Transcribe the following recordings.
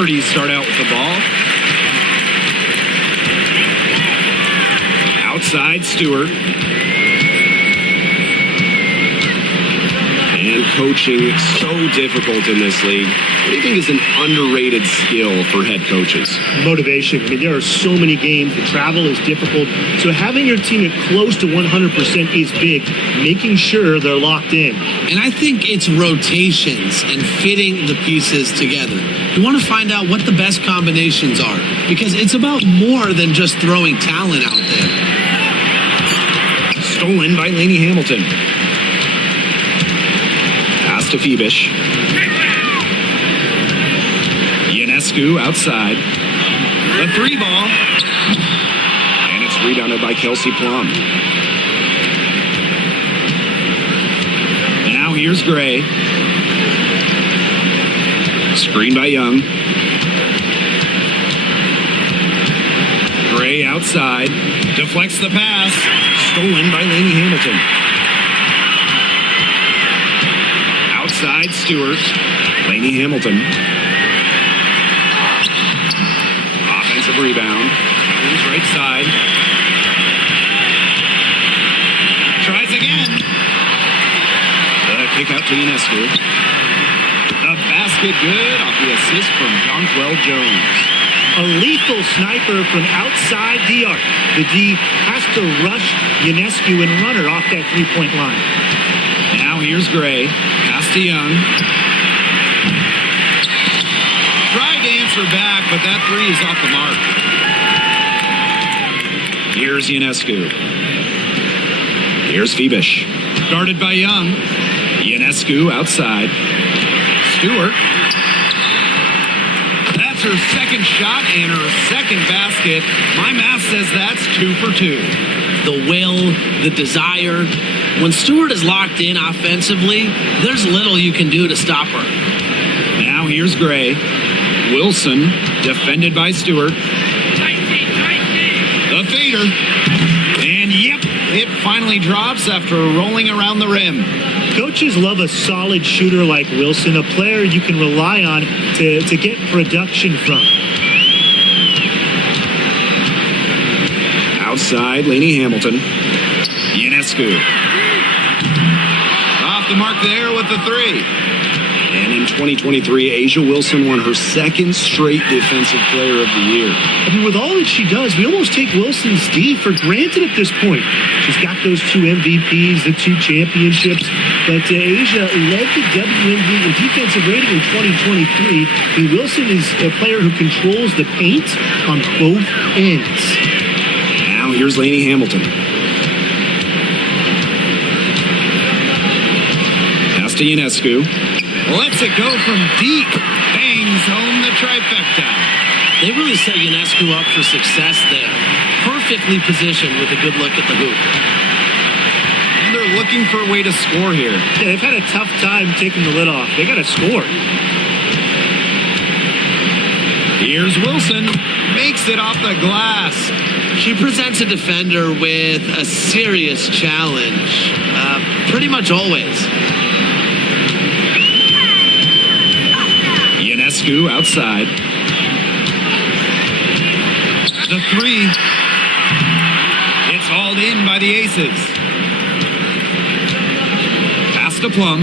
Liberty start out with the ball. Outside, Stewart. And coaching so difficult in this league. What do you think is an underrated skill for head coaches? Motivation. I mean, there are so many games. The travel is difficult. So having your team at close to 100% is big. Making sure they're locked in. And I think it's rotations and fitting the pieces together. You want to find out what the best combinations are, because it's about more than just throwing talent out there. Stolen by Laney Hamilton. Pass to Phoebish. Ionescu outside. The 3-ball. And it's rebounded by Kelsey Plum. Now here's Gray. Screen by Young. Gray outside. Deflects the pass. Stolen by Laney Hamilton. Outside Stewart. Laney Hamilton. Offensive rebound. Moves right side. Tries again. The kick out to Ionescu. The basket good off the assist from Jonquel Jones. A lethal sniper from outside the arc. The D has to rush Ionescu and run her off that three-point line. Now here's Gray. Pass to Young. Tried to answer back, but that three is off the mark. Here's Ionescu. Here's Phoebish. Guarded by Young. Ionescu outside. Stewart. That's her second shot and her second basket. My math says that's 2 for 2. The will, the desire. When Stewart is locked in offensively, there's little you can do to stop her. Now here's Gray. Wilson, defended by Stewart. The fader. And yep, it finally drops after rolling around the rim. Coaches love a solid shooter like Wilson, a player you can rely on to get production from. Outside, Laney Hamilton. Ionescu. Off the mark there with the 3. And in 2023, A'ja Wilson won her second straight Defensive Player of the Year. I mean, with all that she does, we almost take Wilson's D for granted at this point. She's got those 2 MVPs, the 2 championships, but A'ja led the wNBA in defensive rating in 2023. And Wilson is a player who controls the paint on both ends. Now here's Laney Hamilton. Pass to Ionescu. Lets it go from deep. Bangs home the trifecta. They really set Ionescu up for success there. Perfectly positioned with a good look at the hoop. And they're looking for a way to score here. Yeah, they've had a tough time taking the lid off. They got to score. Here's Wilson. Makes it off the glass. She presents a defender with a serious challenge. Pretty much always. Ionescu outside. The 3. It's hauled in by the Aces. Pass to Plum.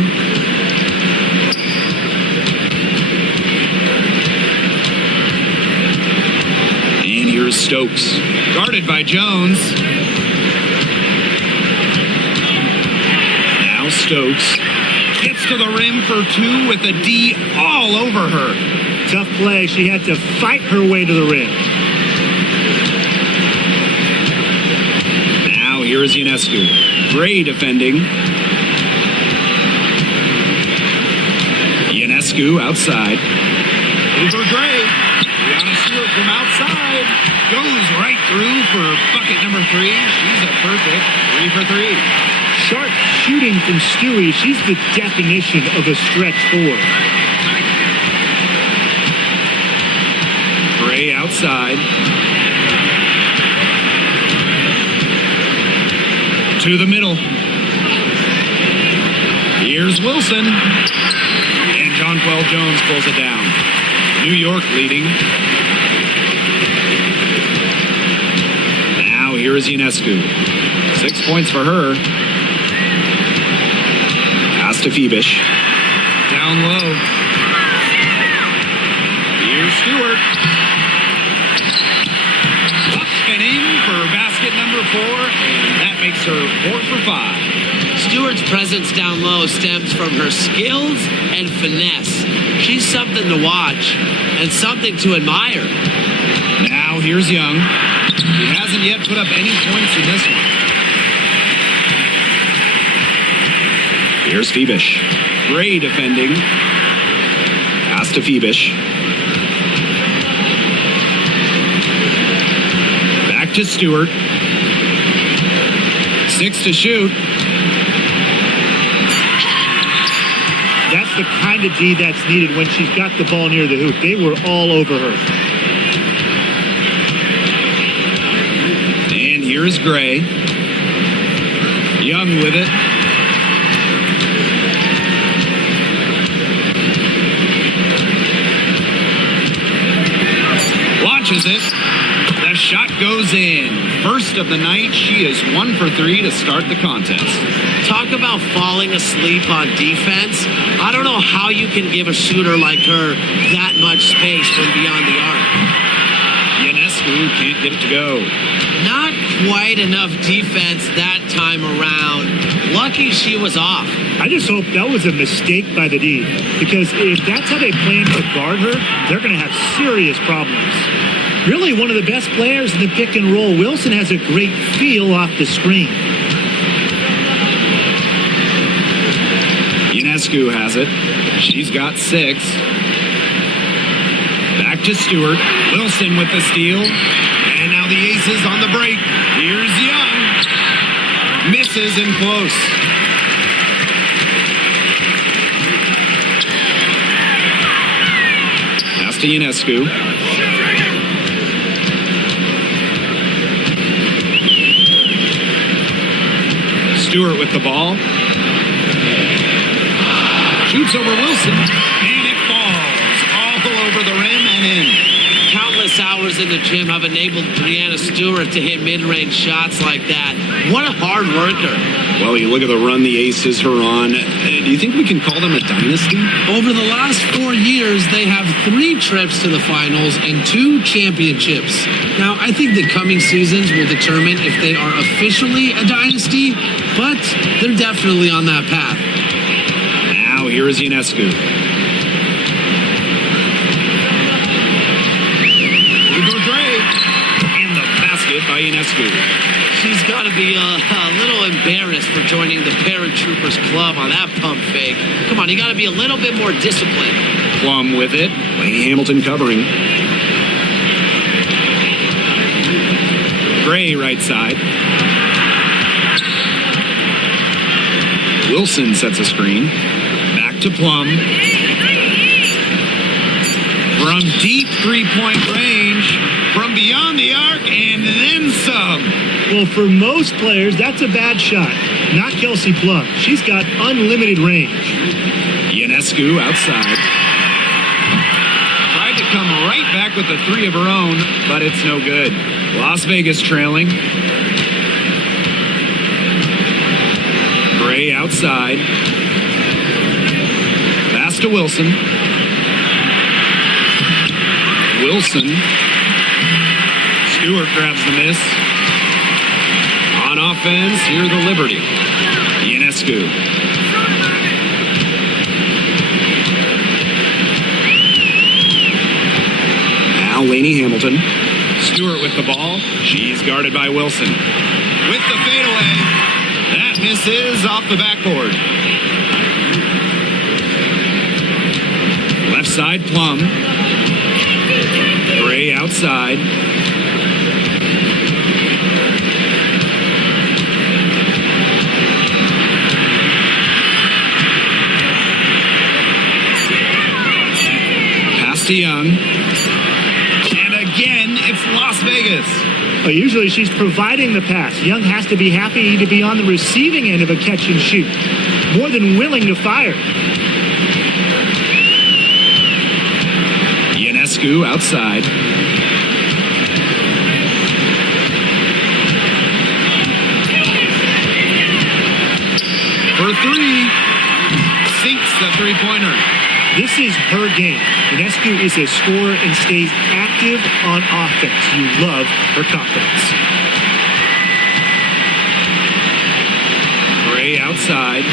And here's Stokes. Guarded by Jones. Now Stokes. Gets to the rim for 2 with a D all over her. Tough play. She had to fight her way to the rim. Now here is Ionescu. Gray defending. Ionescu outside. Over Gray. Brianna Stewart from outside. Goes right through for bucket number 3. She's a perfect 3 for 3. Sharp shooting from Stewie. She's the definition of a stretch 4. Gray outside. To the middle. Here's Wilson. And Jonquel Jones pulls it down. New York leading. Now here is Ionescu. 6 points for her. Pass to Phoebish. Down low. Here's Stewart. Up and in for basket number 4, and that makes her 4 for 5. Stewart's presence down low stems from her skills and finesse. She's something to watch and something to admire. Now here's Young. He hasn't yet put up any points in this one. Here's Phoebish. Gray defending. Pass to Phoebish. Back to Stewart. 6 to shoot. That's the kind of D that's needed when she's got the ball near the hoop. They were all over her. And here is Gray. Young with it. Launches it. The shot goes in. First of the night, she is 1 for 3 to start the contest. Talk about falling asleep on defense. I don't know how you can give a shooter like her that much space from beyond the arc. Ionescu can't get it to go. Not quite enough defense that time around. Lucky she was off. I just hope that was a mistake by the D, because if that's how they plan to guard her, they're going to have serious problems. Really one of the best players in the pick and roll. Wilson has a great feel off the screen. Ionescu has it. She's got 6. Back to Stewart. Wilson with the steal. And now the Aces on the break. Here's Young. Misses and close. Pass to Ionescu. Stewart with the ball. Shoots over Wilson, and it falls all over the rim and in. Countless hours in the gym have enabled Breanna Stewart to hit mid-range shots like that. What a hard worker. Well, you look at the run the Aces are on. Do you think we can call them a dynasty? Over the last 4 years, they have 3 trips to the finals and 2 championships. Now, I think the coming seasons will determine if they are officially a dynasty, but they're definitely on that path. Now, here is Ionescu. Over Gray. And the basket by Ionescu. She's got to be a little embarrassed for joining the Paratroopers Club on that pump fake. Come on, you got to be a little bit more disciplined. Plum with it. Lady Hamilton covering. Gray right side. Wilson sets a screen. Back to Plum. From deep three-point range. From beyond the arc and then some. Well, for most players, that's a bad shot. Not Kelsey Plum. She's got unlimited range. Ionescu outside. Tried to come right back with the 3 of her own, but it's no good. Las Vegas trailing. Gray outside. Pass to Wilson. Wilson. Stewart grabs the miss. On offense, here the Liberty. Ionescu. Now Lainey Hamilton. Stewart with the ball. She's guarded by Wilson. With the fadeaway. That misses off the backboard. Left side, Plum. Gray outside. Pass to Young. And again, it's Las Vegas. Well, usually she's providing the pass. Young has to be happy to be on the receiving end of a catch and shoot. More than willing to fire. Ionescu outside. For three. Sinks the three-pointer. This is her game. Ionescu is a scorer and stays active on offense. You love her confidence. Gray outside.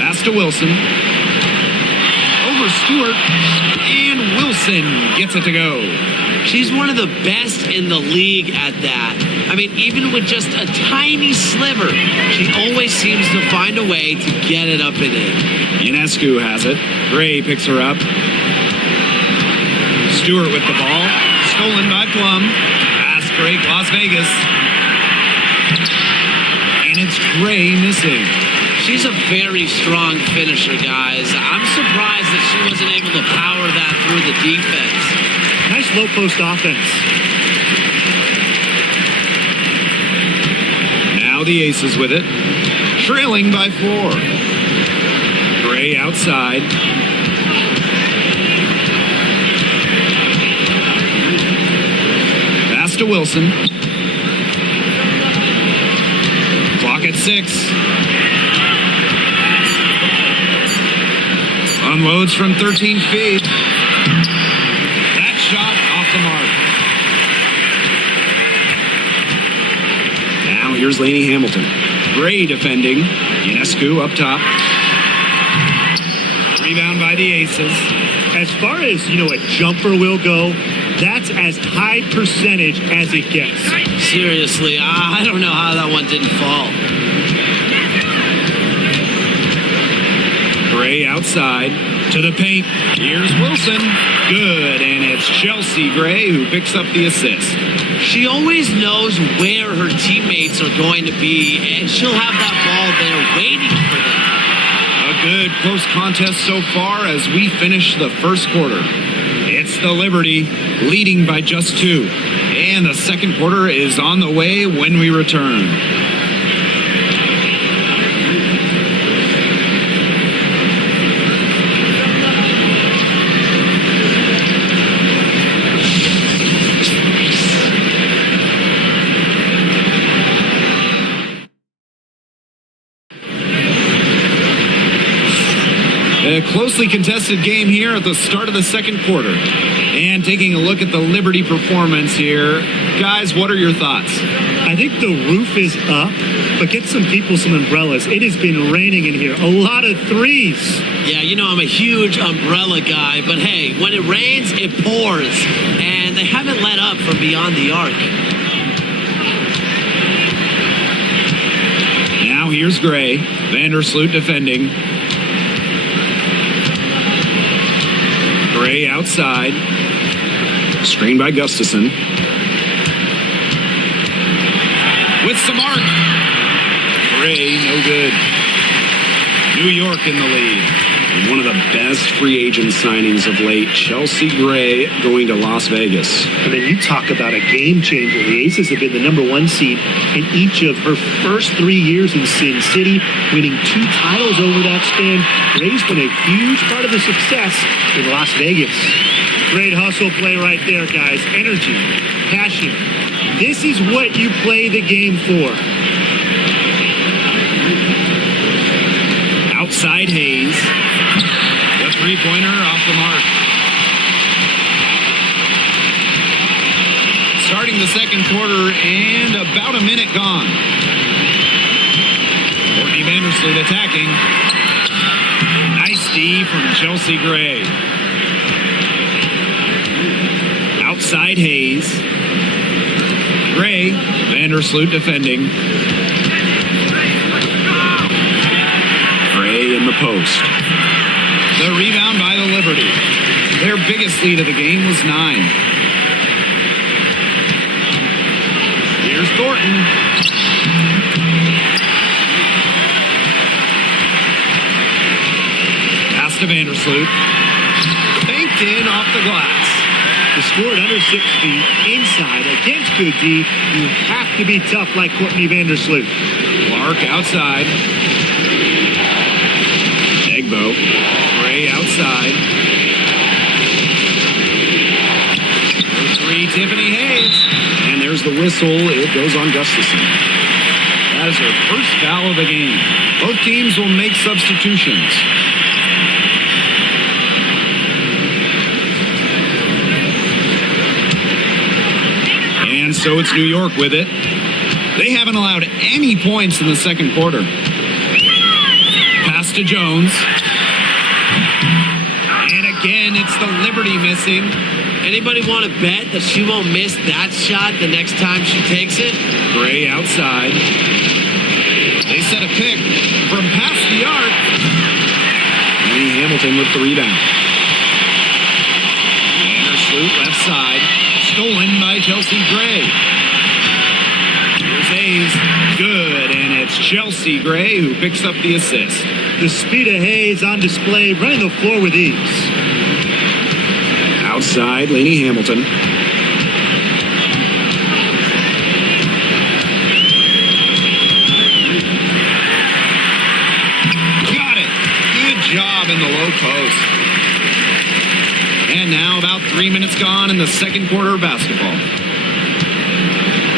Pass to Wilson. Over Stewart. And Wilson gets it to go. She's one of the best in the league at that. I mean, even with just a tiny sliver, she always seems to find a way to get it up and in. Ionescu has it. Gray picks her up. Stewart with the ball. Stolen by Plum. Pass break, Las Vegas. And it's Gray missing. She's a very strong finisher, guys. I'm surprised that she wasn't able to power that through the defense. Nice low post offense. Now the Aces with it. Trailing by 4. Gray outside. Pass to Wilson. Clock at 6. Unloads from 13 feet. That shot off the mark. Now here's Lainey Hamilton. Gray defending. Ionescu up top. Rebound by the Aces. As far as, a jumper will go, that's as high percentage as it gets. Seriously, I don't know how that one didn't fall. Gray outside to the paint. Here's Wilson. Good, and it's Chelsea Gray who picks up the assist. She always knows where her teammates are going to be, and she'll have that ball there waiting for them. A good close contest so far as we finish the first quarter. It's the Liberty leading by just 2. And the second quarter is on the way when we return. A closely contested game here at the start of the second quarter. And taking a look at the Liberty performance here. Guys, what are your thoughts? I think the roof is up, but get some people some umbrellas. It has been raining in here. A lot of threes. Yeah, I'm a huge umbrella guy, but hey, when it rains, it pours. And they haven't let up from beyond the arc. Now here's Gray. Vandersloot defending. Gray outside. Screen by Gustafson. With some arc. Gray, no good. New York in the lead. One of the best free agent signings of late, Chelsea Gray going to Las Vegas. And then you talk about a game changer. The Aces have been the #1 seed in each of her first 3 years in Sin City, winning 2 titles over that span. Gray's been a huge part of the success in Las Vegas. Great hustle play right there, guys. Energy, passion. This is what you play the game for. Outside Hayes. The three-pointer off the mark. Starting the second quarter and about a minute gone. Courtney Vandersloot attacking. Nice D from Chelsea Gray. Outside Hayes. Gray. Vandersloot defending. Gray in the post. The rebound by the Liberty. Their biggest lead of the game was 9. Here's Thornton. Pass to Vandersloot. Banked in off the glass. The scored under 6 feet, inside, against good D. You have to be tough like Courtney Vandersloot. Clark outside. Egbo. Gray outside. whistle, it goes on Gustafson. That is her first foul of the game. Both teams will make substitutions. And so it's New York with it. They haven't allowed any points in the second quarter. Pass to Jones. And again, it's the Liberty missing. Anybody want to bet that she won't miss that shot the next time she takes it? Gray outside. They set a pick from past the arc. Lenny Hamilton with the rebound. Vandersloot left side. Stolen by Chelsea Gray. Here's Hayes. Good, and it's Chelsea Gray who picks up the assist. The speed of Hayes on display, running the floor with ease. Outside, Lenny Hamilton. Got it. Good job in the low post. And now about 3 minutes gone in the second quarter of basketball.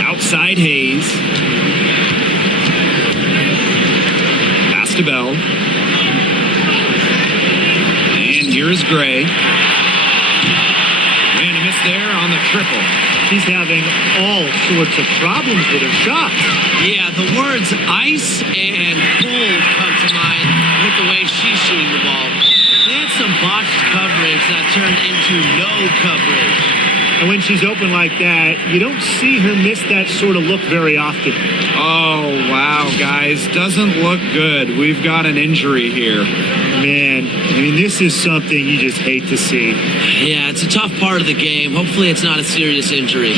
Outside Hayes. Pass to Bell. And here's Gray. And a miss there on the triple. She's having all sorts of problems with her shot. Yeah, the words ice and cold come to mind with the way she's shooting the ball. They had some botched coverage that turned into no coverage. And when she's open like that, you don't see her miss that sort of look very often. Oh, wow, guys. Doesn't look good. We've got an injury here. Man, I mean, this is something you just hate to see. Yeah, it's a tough part of the game. Hopefully it's not a serious injury.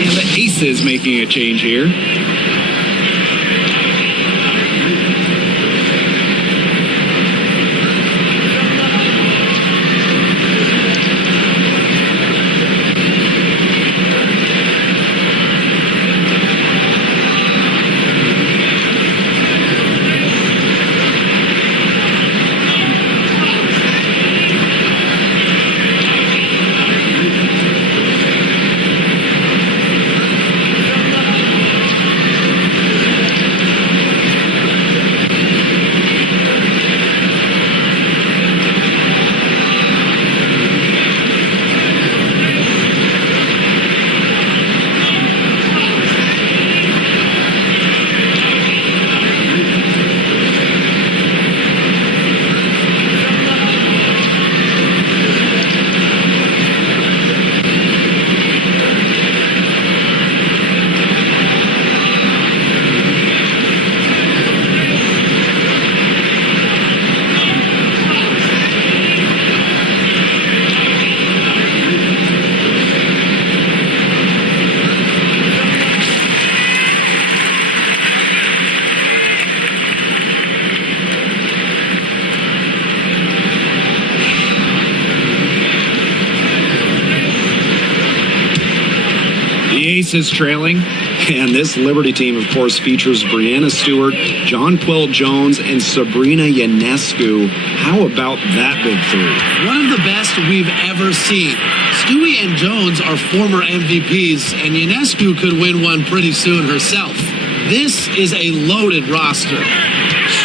And the Aces making a change here. Aces trailing. And this Liberty team, of course, features Brianna Stewart, John Quill Jones, and Sabrina Ionescu. How about that big three? One of the best we've ever seen. Stewie and Jones are former MVPs, and Ionescu could win one pretty soon herself. This is a loaded roster.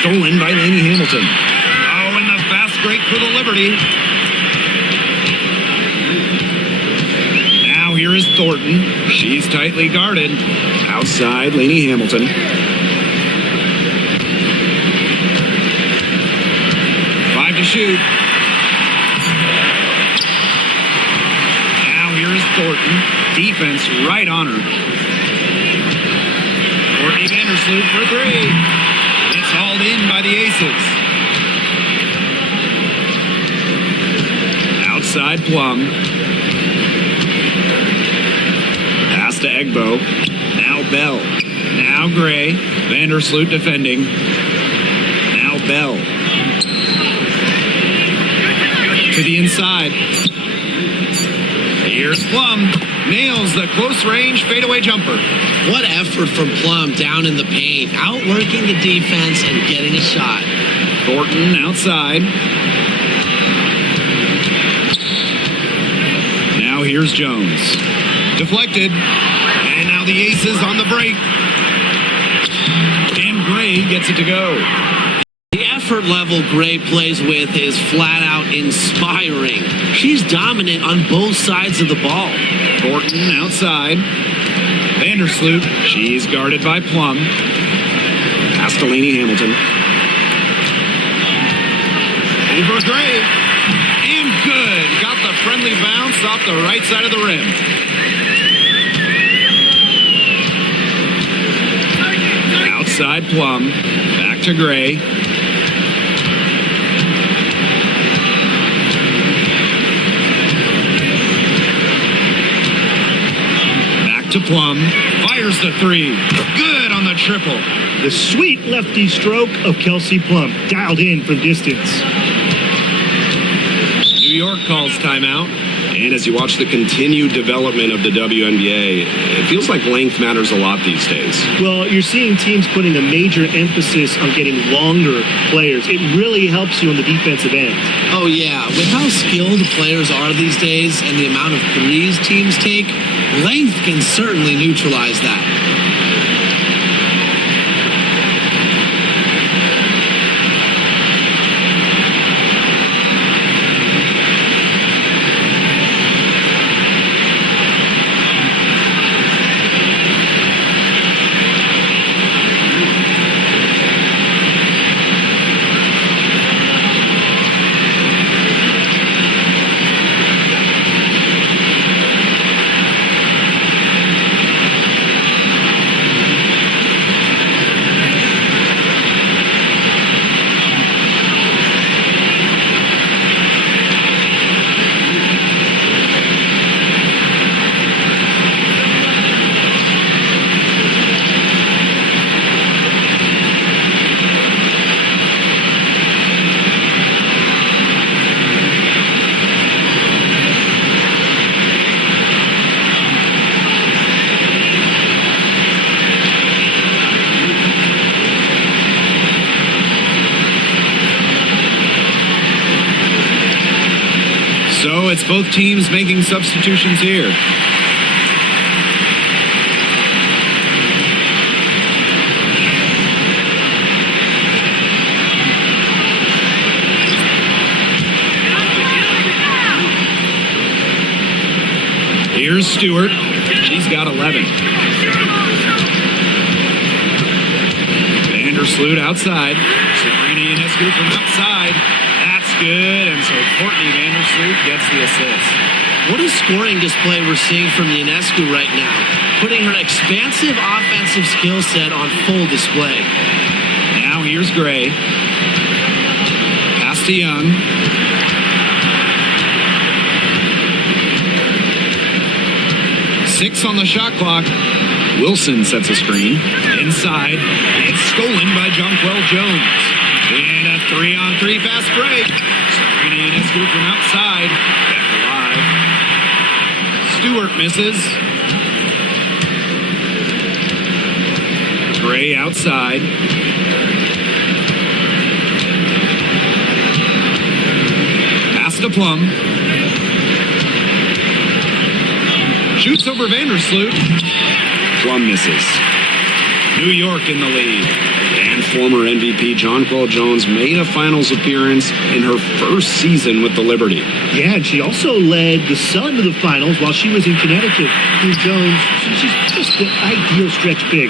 Stolen by Lenny Hamilton. Oh, and the fast break for the Liberty. Now here is Thornton. She's tightly guarded. Outside, Lenny Hamilton. Five to shoot. Now here is Thornton. Defense right on her. Courtney Vandersloot for three. It's hauled in by the Aces. Outside Plum. Pass to Egbo. Now Bell. Now Gray. Vandersloot defending. Now Bell. To the inside. Here's Plum. Nails the close range fadeaway jumper. What effort from Plum down in the paint, outworking the defense and getting a shot. Thornton outside. Now here's Jones. Deflected. And now the Aces on the break. And Gray gets it to go. The effort level Gray plays with is flat out inspiring. She's dominant on both sides of the ball. Thornton outside. Vandersloot. She's guarded by Plum. Pass to Lainey Hamilton. Over Gray. And good. Got the friendly bounce off the right side of the rim. Outside Plum. Back to Gray. Back to Plum. Fires the three. Good on the triple. The sweet lefty stroke of Kelsey Plum, dialed in from distance. New York calls timeout. And as you watch the continued development of the wNBA, it feels like length matters a lot these days. Well, you're seeing teams putting a major emphasis on getting longer players. It really helps you on the defensive end. Oh, yeah. With how skilled players are these days and the amount of threes teams take, length can certainly neutralize that. So it's both teams making substitutions here. Here's Stewart. She's got 11. Vandersloot outside. Sabrina Ionescu from outside. That's good. And so Courtney Vandersloot gets the assist. What a scoring display we're seeing from Ionescu right now, putting her expansive offensive skill set on full display. Now here's Gray. Pass to Young. Six on the shot clock. Wilson sets a screen. Inside. It's stolen by Jonquel Jones. And a 3-on-3 fast break. Sabrina Ionescu from outside. Back alive. Stewart misses. Gray outside. Pass to Plum. Shoots over Vandersloot. Plum misses. New York in the lead. And former MVP Jonquel Jones made a finals appearance in her first season with the Liberty. Yeah, and she also led the Sun to the finals while she was in Connecticut. Jones, she's just an ideal stretch big.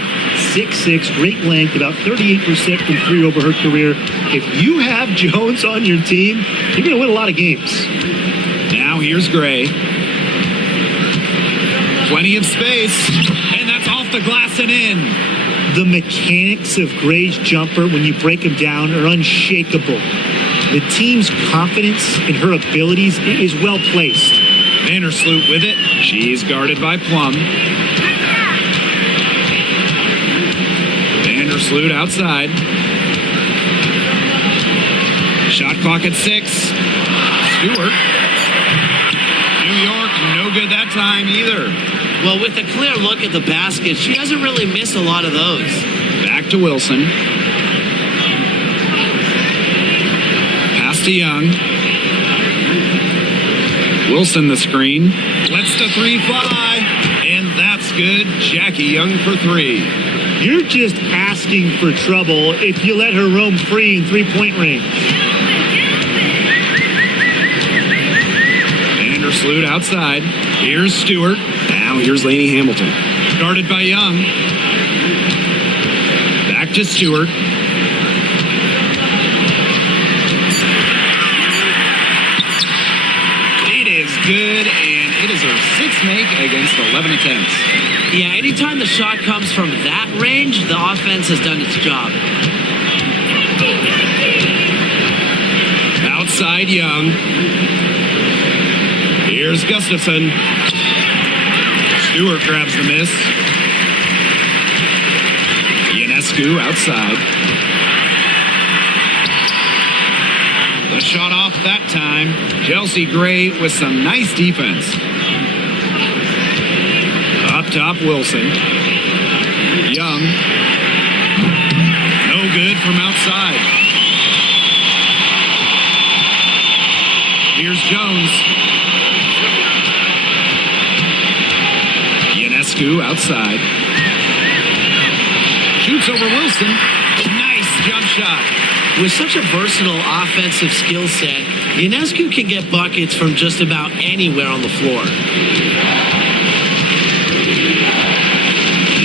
6'6", great length, about 38% from three over her career. If you have Jones on your team, you're going to win a lot of games. Now here's Gray. Plenty of space, and that's off the glass and in. The mechanics of Gray's jumper, when you break them down, are unshakable. The team's confidence in her abilities is well placed. Vandersloot with it. She's guarded by Plum. Vandersloot outside. Shot clock at 6. Stewart. New York, no good that time either. Well, with a clear look at the basket, she doesn't really miss a lot of those. Back to Wilson. Pass to Young. Wilson the screen. Lets the three fly. And that's good. Jackie Young for three. You're just asking for trouble if you let her roam free in three-point range. Vandersloot outside. Here's Stewart. Now here's Lainey Hamilton. Guarded by Young. Back to Stewart. It is good, and it is her sixth make against 11 attempts. Yeah, anytime the shot comes from that range, the offense has done its job. Outside Young. Here's Gustafson. Stewart grabs the miss. Ionescu outside. The shot off that time. Chelsea Gray with some nice defense. Up top, Wilson. Young. No good from outside. Here's Jones. Ionescu outside. Shoots over Wilson. Nice jump shot. With such a versatile offensive skill set, Ionescu can get buckets from just about anywhere on the floor.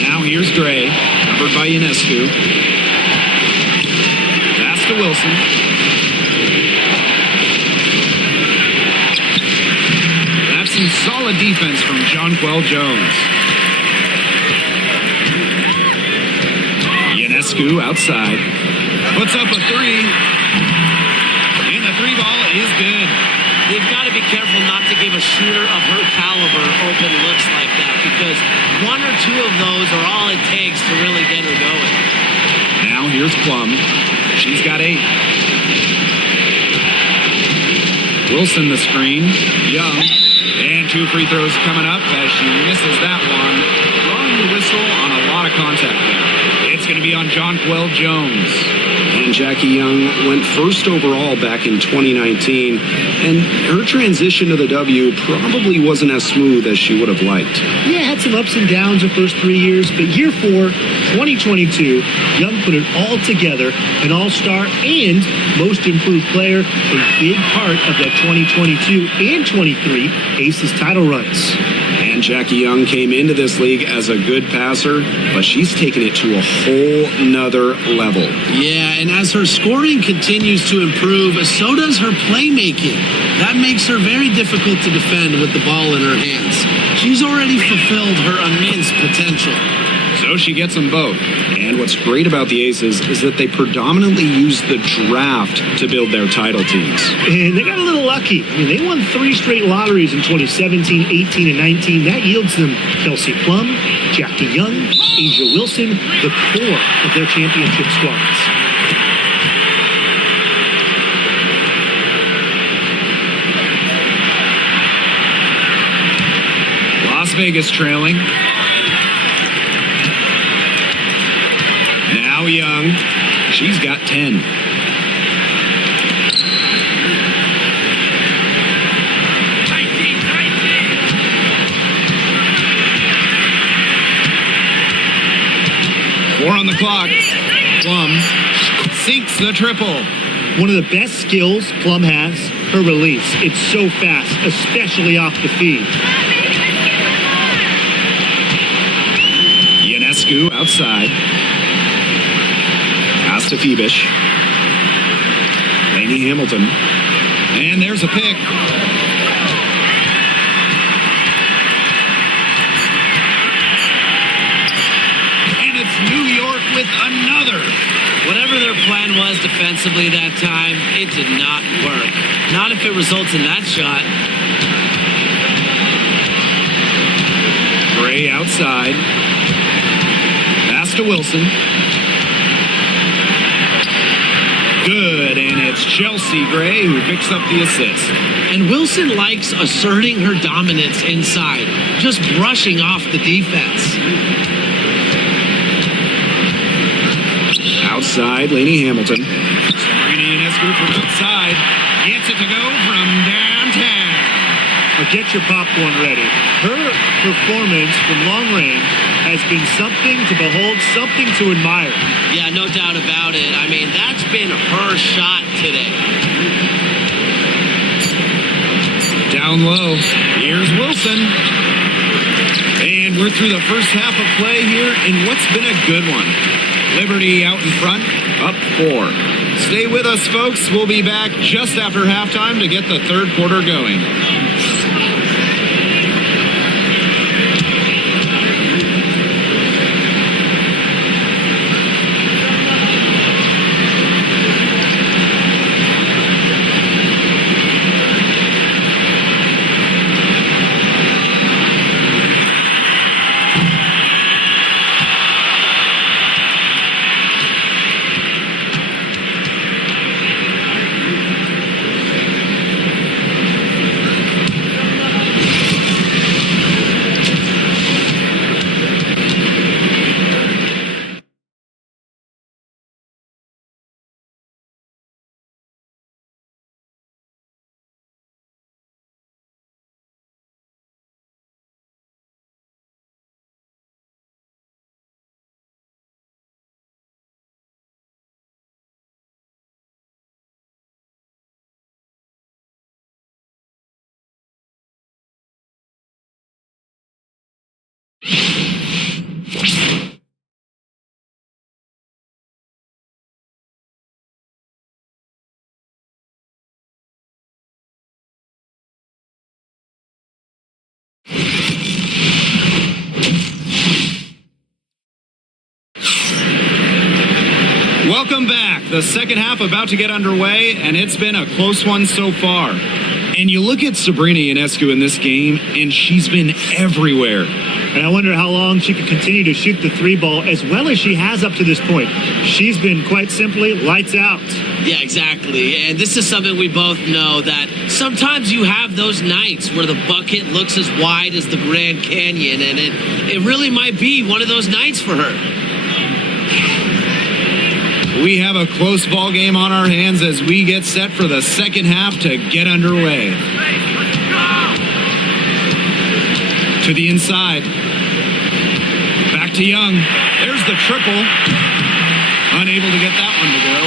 Now here's Gray, covered by Ionescu. Pass to Wilson. That's some solid defense from Jonquel Jones. Ionescu outside. Puts up a three. And the three ball is good. They've got to be careful not to give a shooter of her caliber open looks like that, because one or two of those are all it takes to really get her going. Now here's Plum. She's got 8. Wilson the screen. Young. And 2 free throws coming up as she misses that one. Blowing the whistle on a lot of contact there. It's going to be on Jonquel Jones. And Jackie Young went first overall back in 2019, and her transition to the W probably wasn't as smooth as she would have liked. Yeah, had some ups and downs the first 3 years, but year 4, 2022, Young put it all together, an all-star and most improved player, a big part of that 2022 and 23 Aces title runs. And Jackie Young came into this league as a good passer, but she's taken it to a whole nother level. Yeah, and as her scoring continues to improve, so does her playmaking. That makes her very difficult to defend with the ball in her hands. She's already fulfilled her immense potential. So she gets them both. And what's great about the Aces is that they predominantly use the draft to build their title teams. And they got a little lucky. I mean, they won 3 straight lotteries in 2017, 18, and 19. That yields them Kelsey Plum, Jackie Young, Asia Wilson, the core of their championship squads. Las Vegas trailing. Now Young. She's got 10. Four on the clock. Plum sinks the triple. One of the best skills Plum has, her release. It's so fast, especially off the feed. Ionescu outside. Pass to Phoebish. Lainey Hamilton. And there's a pick. And it's New York with another. Whatever their plan was defensively that time, it did not work. Not if it results in that shot. Gray outside. Pass to Wilson. Good, and it's Chelsea Gray who picks up the assist. And Wilson likes asserting her dominance inside, just brushing off the defense. Outside, Lainey Hamilton. Sabrina Ionescu from outside. Gets it to go from downtown. Get your popcorn ready. Her performance from long range has been something to behold, something to admire. Yeah, no doubt about it. I mean, that's been her shot today. Down low. Here's Wilson. And we're through the first half of play here in what's been a good one. Liberty out in front, up 4. Stay with us, folks. We'll be back just after halftime to get the third quarter going. Welcome back. The second half about to get underway, and it's been a close one so far. And you look at Sabrina Ionescu in this game, and she's been everywhere. And I wonder how long she can continue to shoot the 3 ball as well as she has up to this point. She's been quite simply lights out. Yeah, exactly. And this is something we both know, that sometimes you have those nights where the bucket looks as wide as the Grand Canyon, and it really might be one of those nights for her. We have a close ball game on our hands as we get set for the second half to get underway. To the inside. Back to Young. There's the triple. Unable to get that one to go.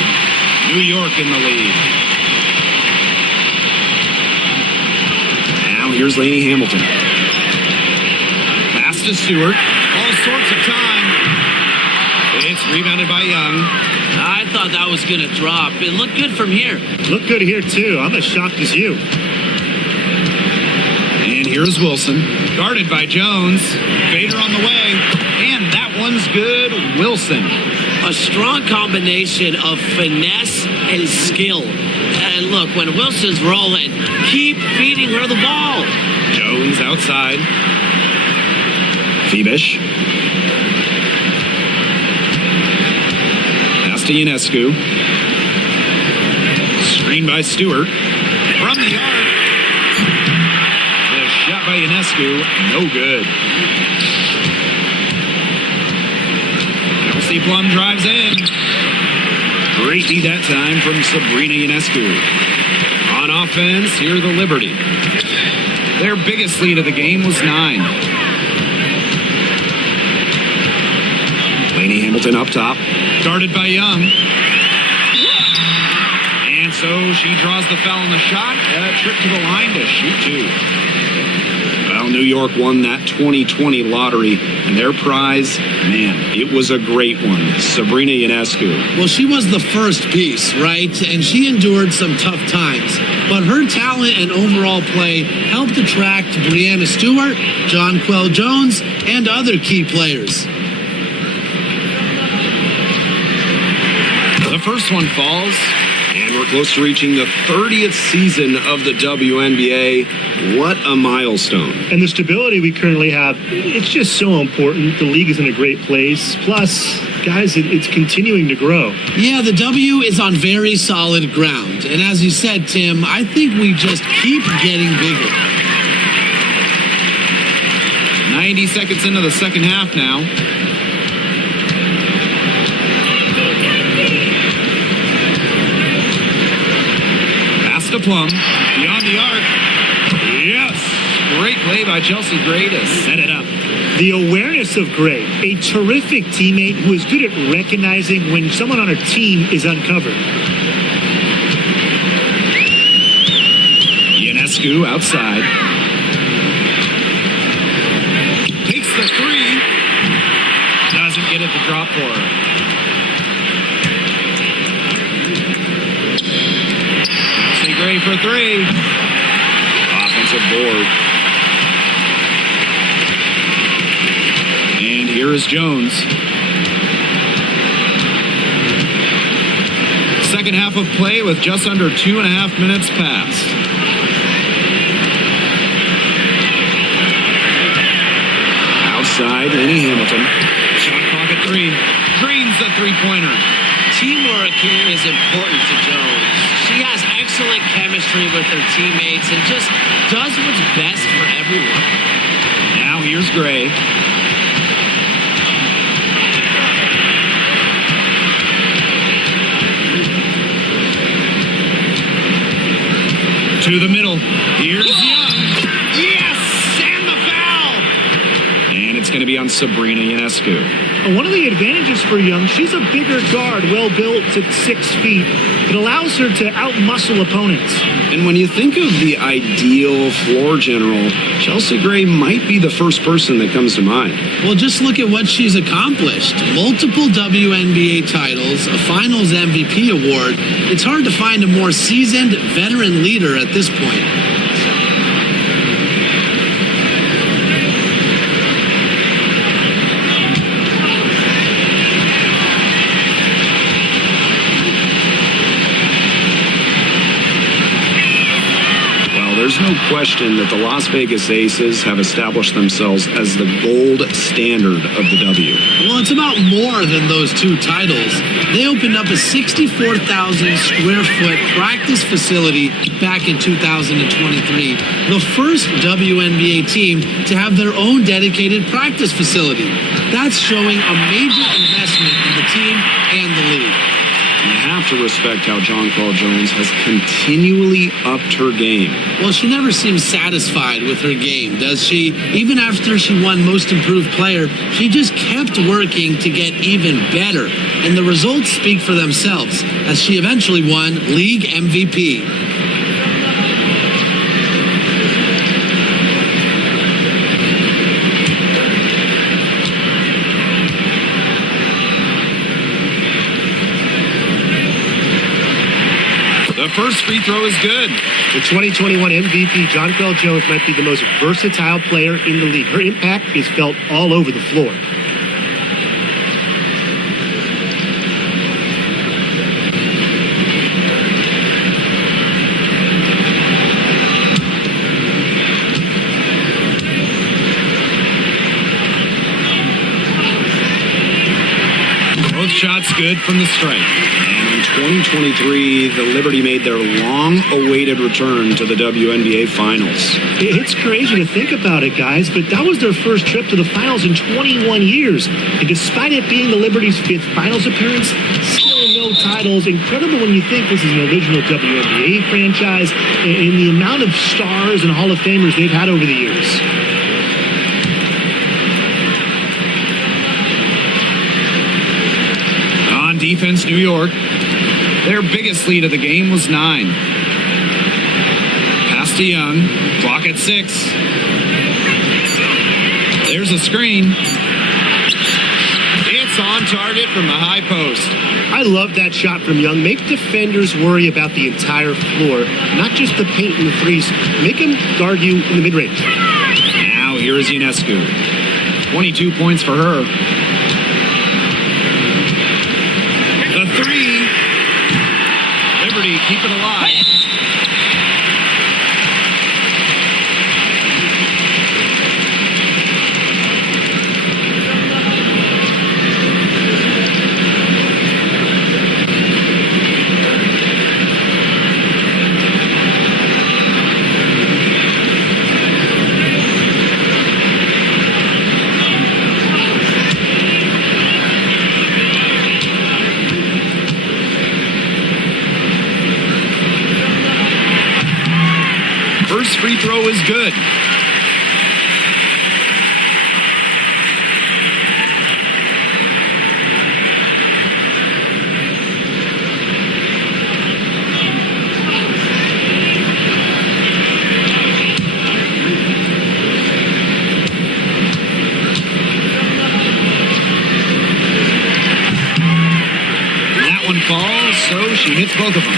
New York in the lead. Now here's Lainey Hamilton. Pass to Stewart. All sorts of time. It's rebounded by Young. I thought that was going to drop. It looked good from here. Looked good here, too. I'm as shocked as you. And here's Wilson. Guarded by Jones. Vader on the way. And that one's good. Wilson. A strong combination of finesse and skill. And look, when Wilson's rolling, keep feeding her the ball. Jones outside. Phoebish. To Ionescu. Screen by Stewart. From the arc. The shot by Ionescu. No good. Kelsey Plum drives in. Great D that time from Sabrina Ionescu. On offense, here the Liberty. Their biggest lead of the game was 9. Lainey Hamilton up top. Guarded by Young. And so she draws the foul on the shot. A trip to the line to shoot 2. Well, New York won that 2020 lottery, and their prize, man, it was a great one. Sabrina Ionescu. Well, she was the first piece, right? And she endured some tough times. But her talent and overall play helped attract Brianna Stewart, Jonquel Jones, and other key players. The first one falls. And we're close to reaching the 30th season of the wNBA. What a milestone. And the stability we currently have, it's just so important. The league is in a great place. Plus, guys, it's continuing to grow. Yeah, the W is on very solid ground. And as you said, Tim, I think we just keep getting bigger. 90 seconds into the second half now. To Plum, beyond the arc. Yes! Great play by Chelsea Gray to set it up. The awareness of Gray, a terrific teammate who is good at recognizing when someone on her team is uncovered. Ionescu outside. Takes the three. Doesn't get it to drop for her. Chelsea Gray for three. Offensive board. And here is Jones. Second half of play with just under 2.5 minutes passed. Outside, Lenny Hamilton. Shot clock at 3. Drains the three-pointer. Teamwork here is important to Jones. She has excellent chemistry with her teammates and just does what's best for everyone. Now here's Gray. To the middle. Here's Young. Yes! And the foul! And it's going to be on Sabrina Ionescu. One of the advantages for Young, she's a bigger guard, well-built at 6 feet. It allows her to out-muscle opponents. And when you think of the ideal floor general, Chelsea Gray might be the first person that comes to mind. Well, just look at what she's accomplished. Multiple wNBA titles, a Finals MVP award. It's hard to find a more seasoned veteran leader at this point. There's no question that the Las Vegas Aces have established themselves as the gold standard of the W. Well, it's about more than those 2 titles. They opened up a 64,000 square foot practice facility back in 2023. The first WNBA team to have their own dedicated practice facility. That's showing a major investment in the team and the league. You have to respect how Jonquel Jones has continually upped her game. Well, she never seems satisfied with her game, does she? Even after she won Most Improved Player, she just kept working to get even better. And the results speak for themselves, as she eventually won League MVP. The first free throw is good. The 2021 MVP, Jonquel Jones, might be the most versatile player in the league. Her impact is felt all over the floor. Both shots good from the stripe. And in 2023, the Liberty made their long-awaited return to the WNBA Finals. It's crazy to think about it, guys, but that was their first trip to the finals in 21 years. And despite it being the Liberty's 5th finals appearance, still no titles. Incredible when you think this is an original WNBA franchise and the amount of stars and Hall of Famers they've had over the years. On defense, New York. Their biggest lead of the game was 9. Pass to Young. Clock at 6. There's a screen. It's on target from the high post. I love that shot from Young. Make defenders worry about the entire floor, not just the paint and the threes. Make them guard you in the mid-range. Now here is Ionescu. 22 points for her. The 3. Liberty keep it alive. First free throw is good. She hits both of them.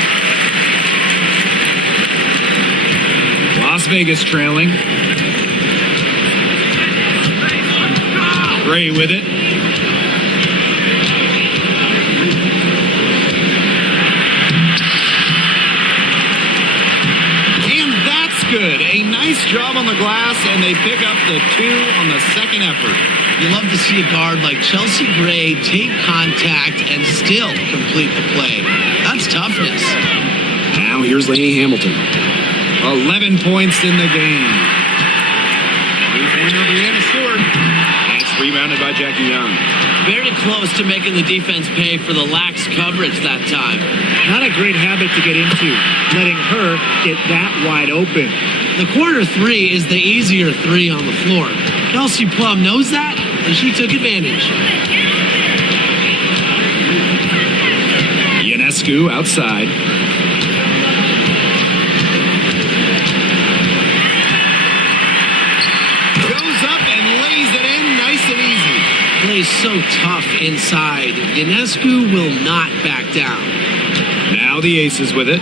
Las Vegas trailing. Gray with it. And that's good. A nice job on the glass, and they pick up the 2 on the second effort. You love to see a guard like Chelsea Gray take contact and still complete the play. That's toughness. Now here's Lainey Hamilton. 11 points in the game. 3-pointer Brianna Stewart. And it's rebounded by Jackie Young. Very close to making the defense pay for the lax coverage that time. Not a great habit to get into, letting her get that wide open. The corner 3 is the easier 3 on the floor. Kelsey Plum knows that, and she took advantage. Ionescu outside. Goes up and lays it in nice and easy. Plays so tough inside. Ionescu will not back down. Now the Aces with it.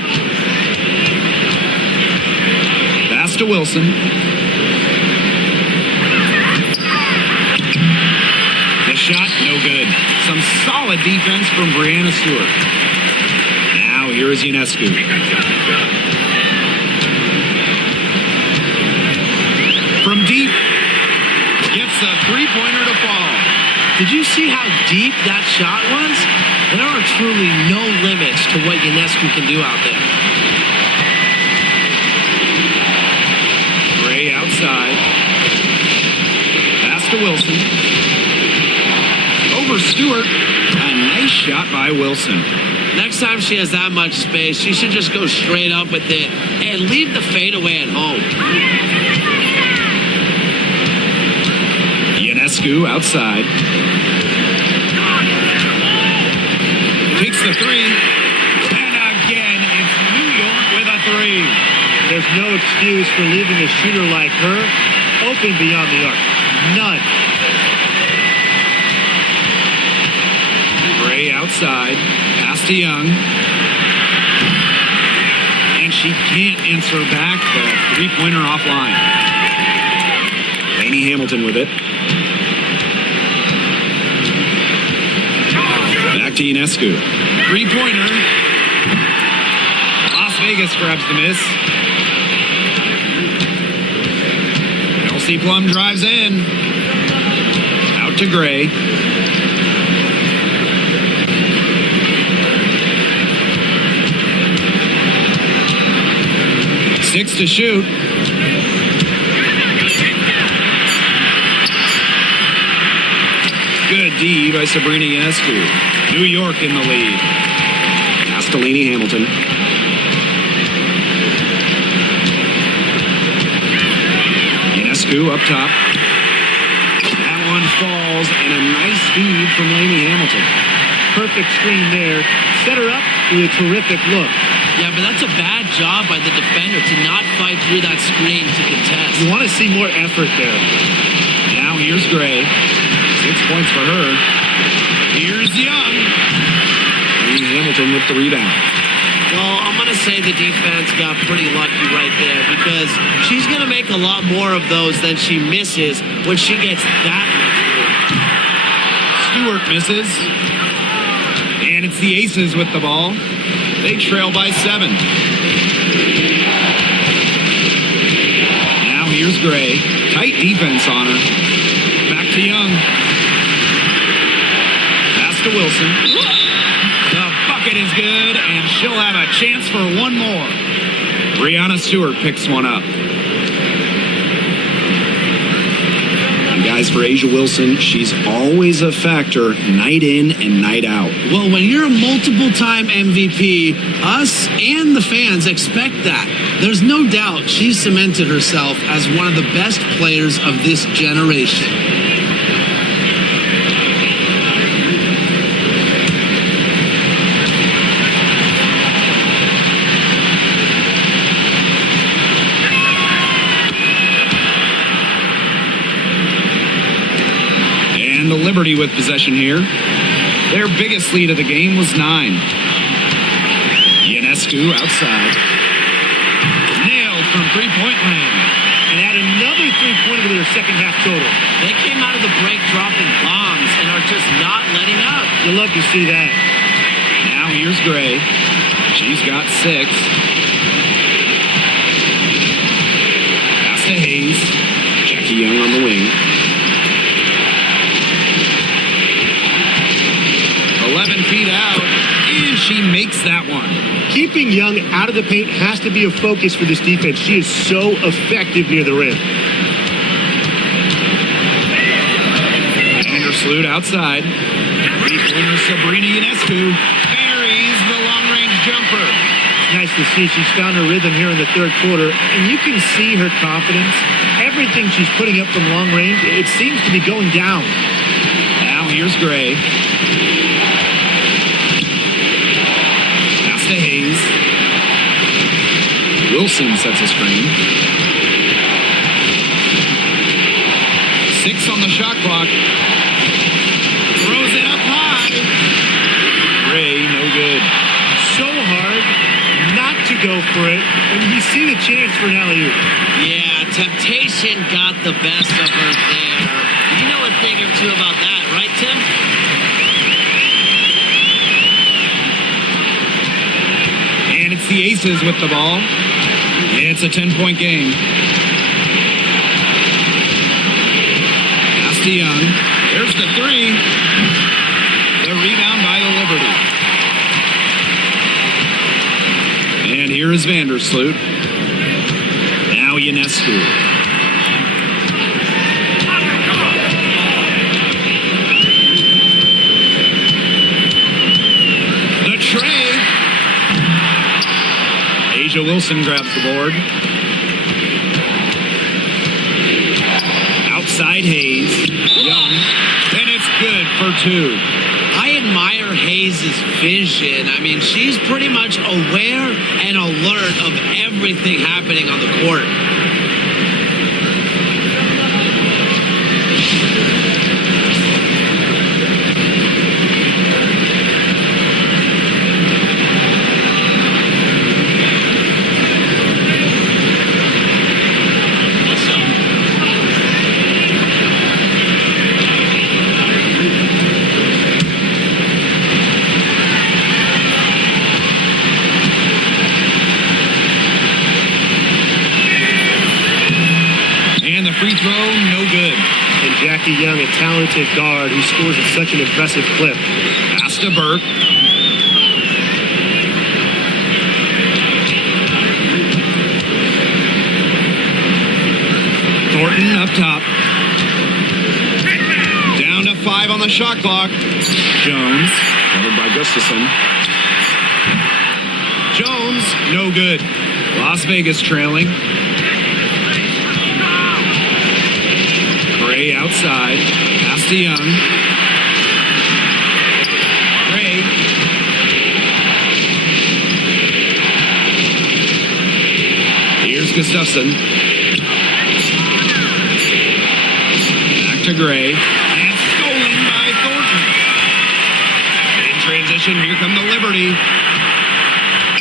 Pass to Wilson. The shot, no good. Some solid defense from Brianna Stewart. Now here is Ionescu. From deep, gets a 3-pointer to fall. Did you see how deep that shot was? There are truly no limits to what Ionescu can do out there. Gray outside. Pass to Wilson. Over Stewart. A nice shot by Wilson. Next time she has that much space, she should just go straight up with it and leave the fadeaway at home. Ionescu outside. Takes the 3. And again, it's New York with a 3. There's no excuse for leaving a shooter like her open beyond the arc. None. Gray outside. Pass to Young. And she can't answer back the 3-pointer offline. Lainey Hamilton with it. Back to Ionescu. 3-pointer. Las Vegas grabs the miss. Kelsey Plum drives in. Out to Gray. Six to shoot. Good D by Sabrina Ionescu. New York in the lead. Pass to Lainey Hamilton. Ionescu up top. That one falls, and a nice feed from Lainey Hamilton. Perfect screen there. Set her up with a terrific look. Yeah, but that's a bad job by the defender to not fight through that screen to contest. You want to see more effort there. Now here's Gray. 6 points for her. Here's Young. Lainey Hamilton with the rebound. Well, I'm going to say the defense got pretty lucky right there because she's going to make a lot more of those than she misses when she gets that much more. Stewart misses. And it's the Aces with the ball. They trail by 7. Now here's Gray. Tight defense on her. Back to Young. Pass to Wilson. The bucket is good, and she'll have a chance for one more. Brianna Stewart picks one up. And guys, for A'ja Wilson, she's always a factor night in and night out. Well, when you're a multiple-time MVP, us and the fans expect that. There's no doubt she's cemented herself as one of the best players of this generation. The Liberty with possession here. Their biggest lead of the game was 9. Ionescu outside. Nailed from three-point land. And add another three-pointer to their second half total. They came out of the break dropping bombs and are just not letting up. You'll love to see that. Now here's Gray. She's got 6. Pass to Hayes. Jackie Young on the wing. 11 feet out. And she makes that one. Keeping Young out of the paint has to be a focus for this defense. She is so effective near the rim. Vandersloot outside. Three-pointer Sabrina Ionescu. Buries the long-range jumper. Nice to see she's found her rhythm here in the third quarter, and you can see her confidence. Everything she's putting up from long range, it seems to be going down. Now here's Gray. Pass to Hayes. Wilson sets a screen. 6 on the shot clock. Throws it up high. Gray, no good. So hard not to go for it when you see the chance for an alley-oop. Yeah, temptation got the best of her there. You know a thing or two about that, right, Tim? And it's the Aces with the ball. It's a 10-point game. Pass to Young. There's the 3. The rebound by the Liberty. And here is Vandersloot. Now Ionescu. The tray. Asia Wilson grabs the board. Outside Hayes. Young. And it's good for 2. I admire Hayes' vision. I mean, she's pretty much aware and alert of everything happening on the court. Free throw, no good. And Jackie Young, a talented guard who scores at such an impressive clip. Pass to Burke. Thornton up top. Down to 5 on the shot clock. Jones. Covered by Gustafson. Jones, no good. Las Vegas trailing. Gray outside. Pass to Young. Gray. Here's Gustafson. Back to Gray. And stolen by Thornton. In transition, here come the Liberty.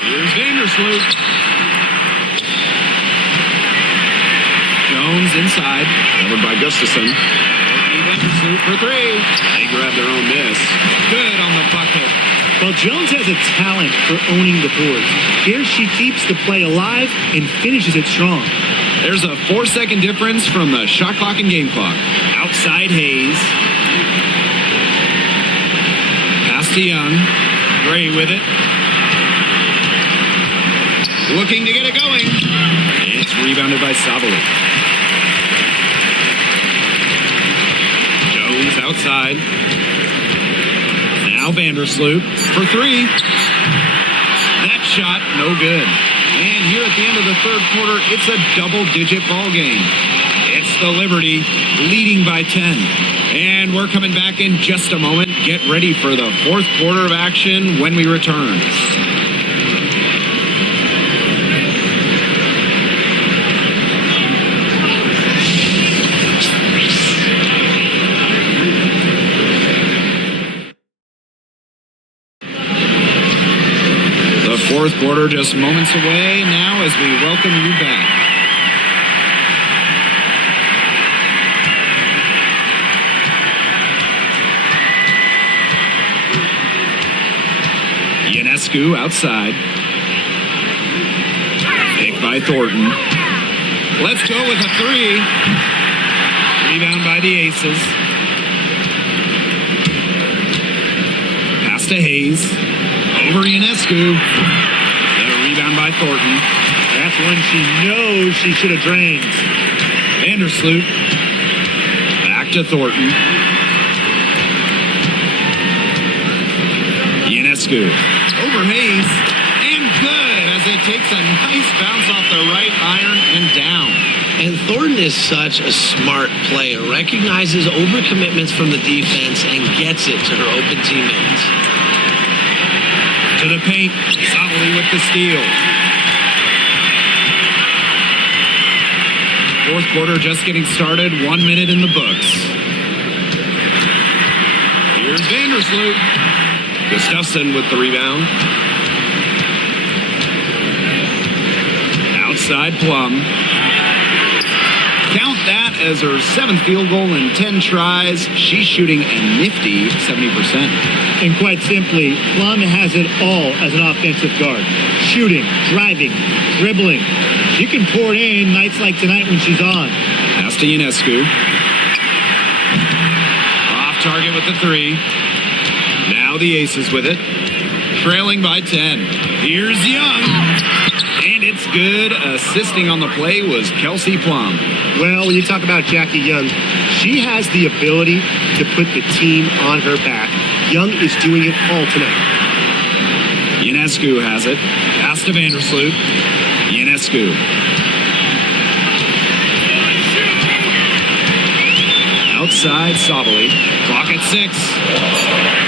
Here's Vandersloot. Jones inside. Covered by Gustafson. Vandersloot for 3. They grab their own miss. Good on the bucket. Well, Jones has a talent for owning the boards. Here she keeps the play alive and finishes it strong. There's a 4-second difference from the shot clock and game clock. Outside Hayes. Pass to Young. Gray with it. Looking to get it going. It's rebounded by Savali. Jones outside. Now Vandersloot for 3. That shot, no good. And here at the end of the third quarter, it's a double-digit ball game. It's the Liberty leading by 10. And we're coming back in just a moment. Get ready for the fourth quarter of action when we return. fourth quarter just moments away now as we welcome you back. Ionescu outside. Picked by Thornton. Let's go with a three. Rebound by the Aces. Pass to Hayes. Over Ionescu. The rebound by Thornton. That's one she knows she should have drained. Vandersloot. Back to Thornton. Ionescu. Over Hayes. And good as it takes a nice bounce off the right iron and down. And Thornton is such a smart player. Recognizes overcommitments from the defense and gets it to her open teammates. To the paint. Solidly with the steal. Fourth quarter just getting started. 1 minute in the books. Here's Vandersloot. Gustafson with the rebound. Outside Plum. Count that as her 7th field goal in 10 tries. She's shooting a nifty 70%. And quite simply, Plum has it all as an offensive guard. Shooting, driving, dribbling. She can pour it in nights like tonight when she's on. Pass to Ionescu. Off target with the three. Now the Aces with it. Trailing by 10. Here's Young. And it's good. Assisting on the play was Kelsey Plum. Well, when you talk about Jackie Young, she has the ability to put the team on her back. Young is doing it all tonight. Ionescu has it. Pass to Vandersloot. Ionescu. Outside Sabali. Clock at 6.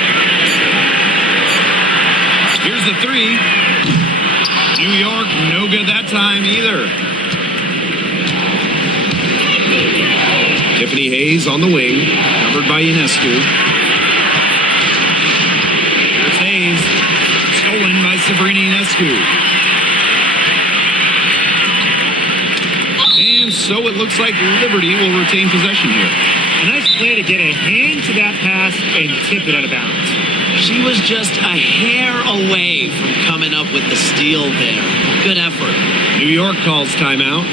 Here's the three. New York, no good that time either. Tiffany Hayes on the wing, covered by Ionescu. Here's Hayes, stolen by Sabrina Ionescu. And so it looks like Liberty will retain possession here. A nice play to get a hand to that pass and tip it out of bounds. She was just a hair away from coming up with the steal there. Good effort. New York calls timeout.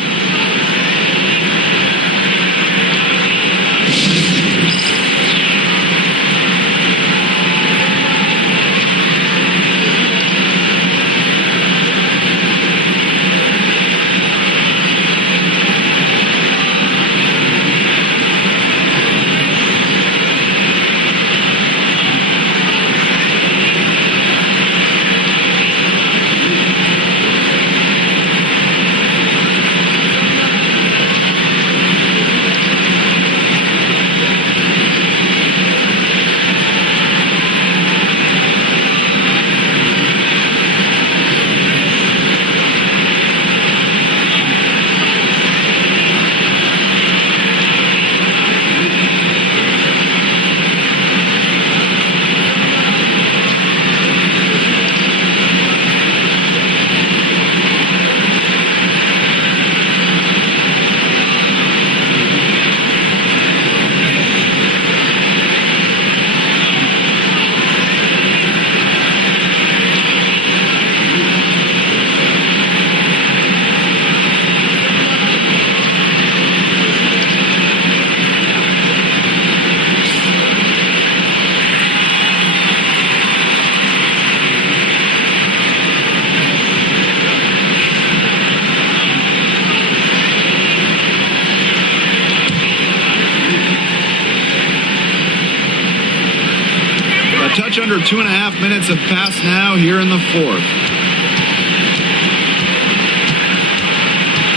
Under 2.5 minutes have passed now here in the fourth.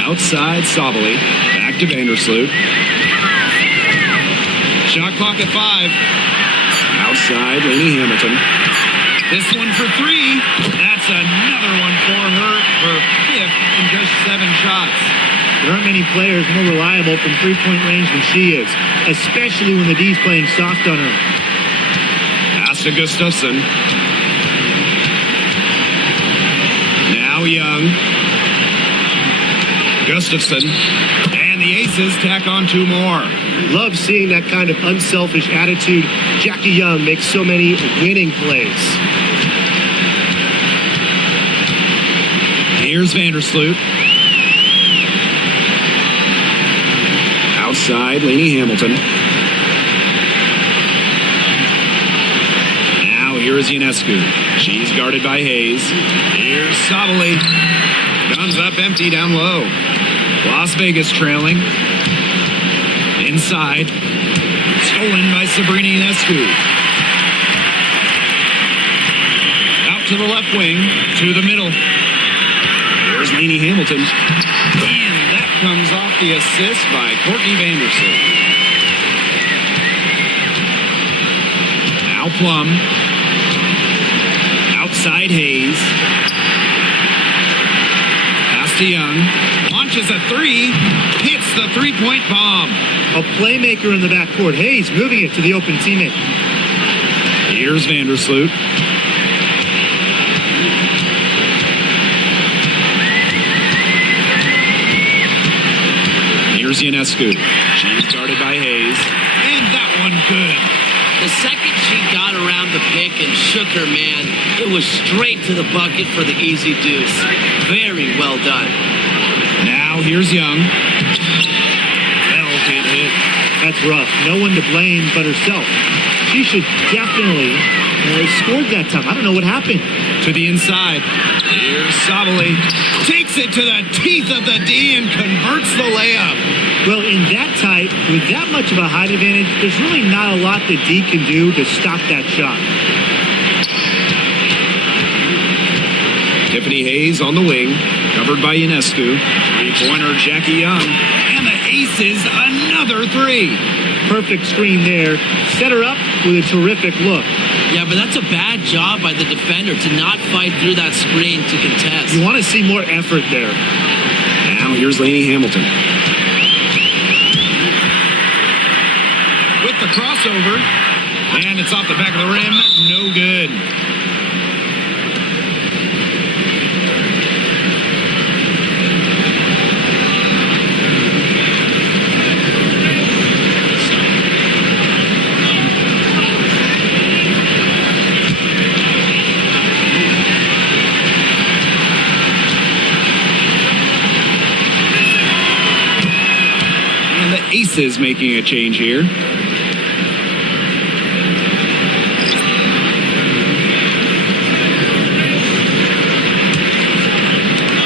Outside Sabali. Back to Vandersloot. Shot clock at 5. Outside Lainey Hamilton. This one for 3. That's another one for her. Her 5th in just 7 shots. There aren't many players more reliable from three-point range than she is, especially when the D's playing soft on her. To Gustafson. Young. Gustafson. And the Aces tack on 2 more. Love seeing that kind of unselfish attitude. Jackie Young makes so many winning plays. Here's Vandersloot. Outside, Lainey Hamilton. Now here's Ionescu. She's guarded by Hayes. Here's Sabali. Guns up empty down low. Las Vegas trailing. Inside. Stolen by Sabrina Ionescu. Out to the left wing. To the middle. There's Lainey Hamilton. And that comes off the assist by Courtney Vandersloot. Now Plum. Outside Hayes. Pass to Young. Launches a 3. Hits the 3-point bomb. A playmaker in the backcourt. Hayes moving it to the open teammate. Here's Vandersloot. Here's Ionescu. She's guarded by Hayes. And that one good. The second she got around the pick and shook her man, it was straight to the bucket for the easy deuce. Very well done. Now here's Young. Bell did hit. That's rough. No one to blame but herself. She should definitely have scored that time. I don't know what happened. To the inside. Here's Sabali. Takes it to the teeth of the D and converts the layup. Well, in that tight, with that much of a height advantage, there's really not a lot that D can do to stop that shot. Tiffany Hayes on the wing, covered by Ionescu. Three-pointer Jackie Young. And the Aces another 3. Perfect screen there. Set her up with a terrific look. Yeah, but that's a bad job by the defender to not fight through that screen to contest. You want to see more effort there. Now here's Lainey Hamilton. With the crossover. And it's off the back of the rim. No good. Aces making a change here.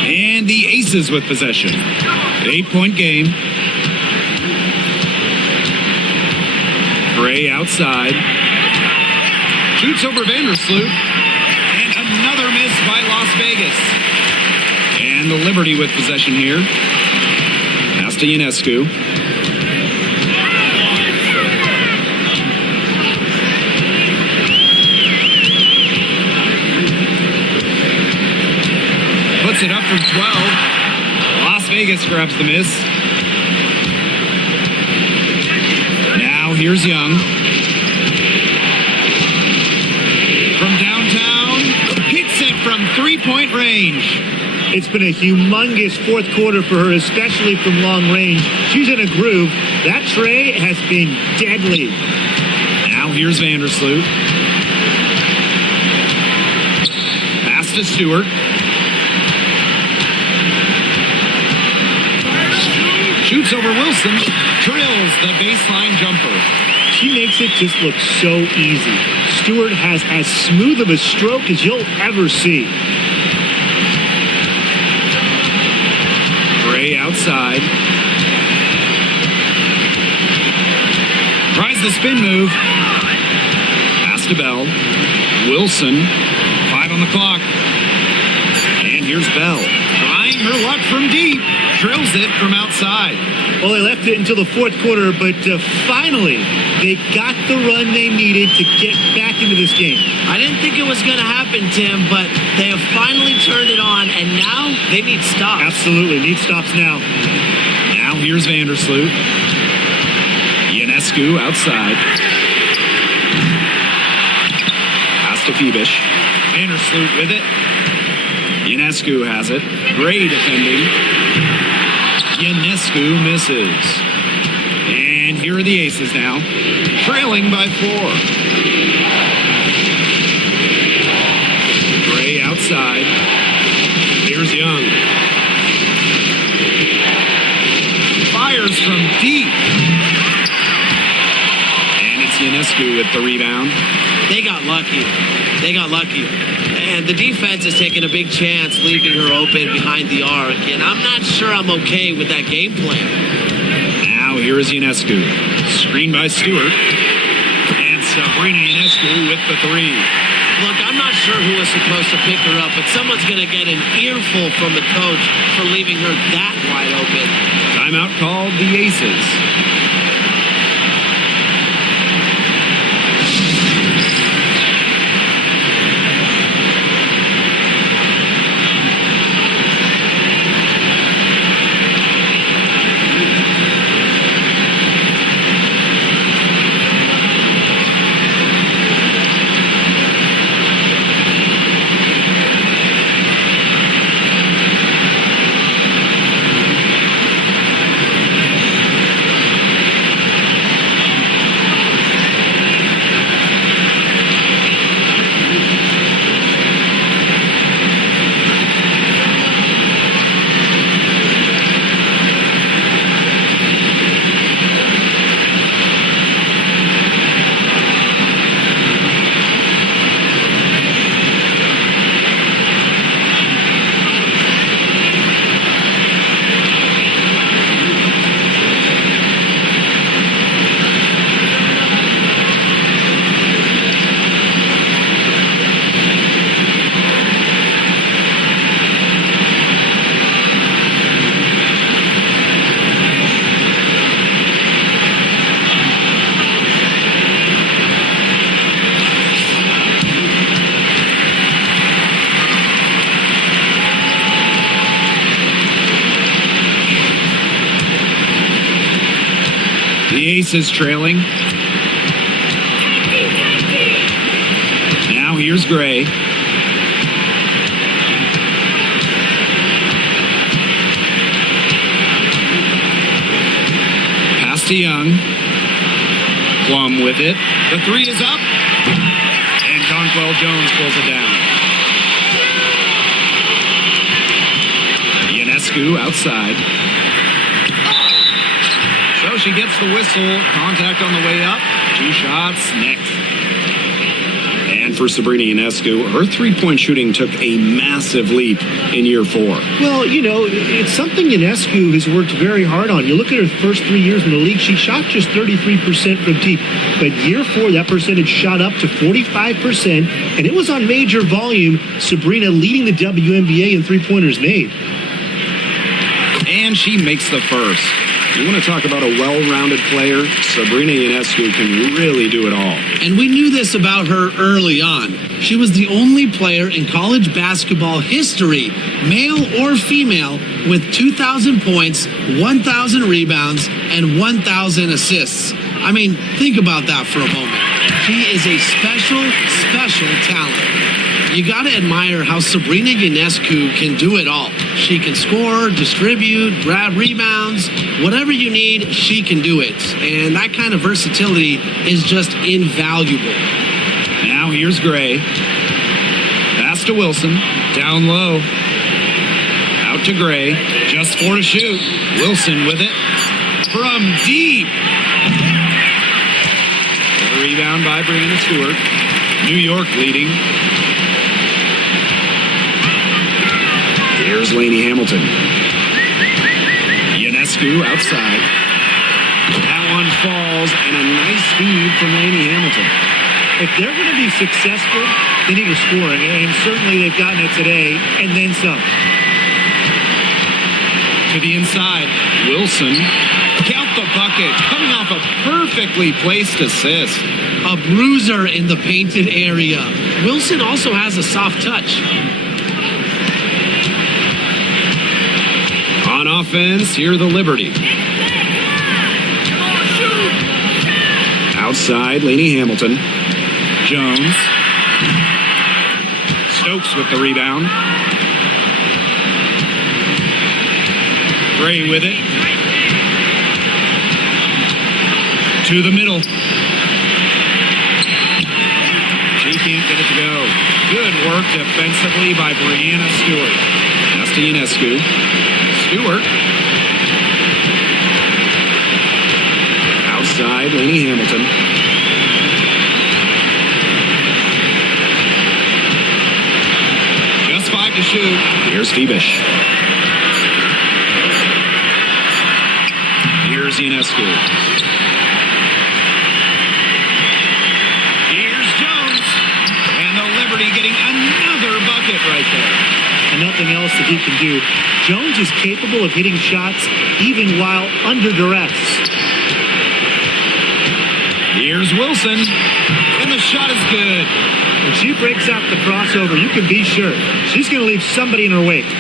And the Aces with possession. 8-point game. Gray outside. Shoots over Vandersloot. And another miss by Las Vegas. And the Liberty with possession here. Pass to Ionescu. Puts it up from 12. Las Vegas grabs the miss. Now here's Young. From downtown, hits it from 3-point range. It's been a humongous fourth quarter for her, especially from long range. She's in a groove. That tray has been deadly. Now here's Vandersloot. Pass to Stewart. Shoots over Wilson, drills the baseline jumper. She makes it just look so easy. Stewart has as smooth of a stroke as you'll ever see. Gray outside. Tries the spin move. Pass to Bell. Wilson, 5 on the clock. And here's Bell, trying her luck from deep. Drills it from outside. Well, they left it until the fourth quarter, but finally, they got the run they needed to get back into this game. I didn't think it was going to happen, Tim, but they have finally turned it on, and now they need stops. Absolutely, need stops now. Now here's Vandersloot. Ionescu outside. Pass to Phoebish. Vandersloot with it. Ionescu has it. Gray defending. Ionescu misses. And here are the Aces now, trailing by 4. Gray outside. Here's Young. Fires from deep. And it's Ionescu with the rebound. They got lucky. And the defense is taking a big chance, leaving her open behind the arc. And I'm not sure I'm okay with that game plan. Now here is Ionescu. Screen by Stewart. And Sabrina Ionescu with the 3. Look, I'm not sure who was supposed to pick her up, but someone's going to get an earful from the coach for leaving her that wide open. Timeout called the Aces. The Aces trailing. Now here's Gray. Pass to Young. Plum with it. The 3 is up. And Donquel Jones pulls it down. Ionescu outside. So she gets the whistle. Contact on the way up. 2 shots next. And for Sabrina Ionescu, her three-point shooting took a massive leap in year 4. Well, you know, it's something Ionescu has worked very hard on. You look at her first 3 years in the league, she shot just 33% from deep. But year 4, that percentage shot up to 45%, and it was on major volume. Sabrina leading the wNBA in three-pointers made. And she makes the first. You want to talk about a well-rounded player? Sabrina Ionescu can really do it all. And we knew this about her early on. She was the only player in college basketball history, male or female, with 2,000 points, 1,000 rebounds, and 1,000 assists. I mean, think about that for a moment. She is a special, special talent. You got to admire how Sabrina Ionescu can do it all. She can score, distribute, grab rebounds, whatever you need, she can do it. And that kind of versatility is just invaluable. Now here's Gray. Pass to Wilson. Down low. Out to Gray. Just 4 to shoot. Wilson with it. From deep. The rebound by Brianna Stewart. New York leading. Here's Lainey Hamilton. Ionescu outside. That one falls, and a nice feed from Lainey Hamilton. If they're going to be successful, they need to score, and certainly they've gotten it today, and then some. To the inside, Wilson. Count the bucket, coming off a perfectly placed assist. A bruiser in the painted area. Wilson also has a soft touch. On offense, here the Liberty. Outside, Lainey Hamilton. Jones. Stokes with the rebound. Gray with it. To the middle. She can't get it to go. Good work defensively by Brianna Stewart. Pass to Ionescu. Stewart. Outside, Lainey Hamilton. Just 5 to shoot. Here's Phoebish. Here's Ionescu. Here's Jones. And the Liberty getting another bucket right there. And nothing else that he can do. Jones is capable of hitting shots even while under duress. Here's Wilson. And the shot is good. When she breaks out the crossover, you can be sure she's going to leave somebody in her wake.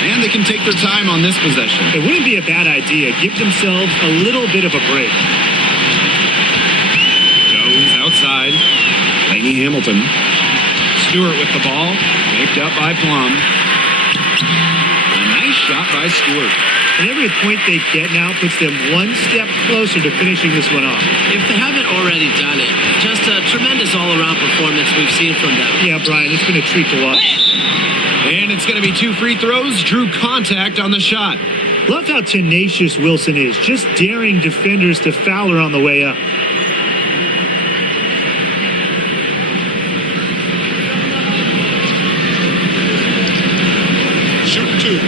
And they can take their time on this possession. It wouldn't be a bad idea. Give themselves a little bit of a break. Jones outside. Lainey Hamilton. Stewart with the ball. Picked up by Plum. A nice shot by Stewart. And every point they get now puts them one step closer to finishing this one off. If they haven't already done it, just a tremendous all-around performance we've seen from them. Yeah, Brian, it's been a treat to watch. And it's going to be 2 free throws. Drew contact on the shot. Love how tenacious Wilson is, just daring defenders to foul her on the way up. Shoot 2.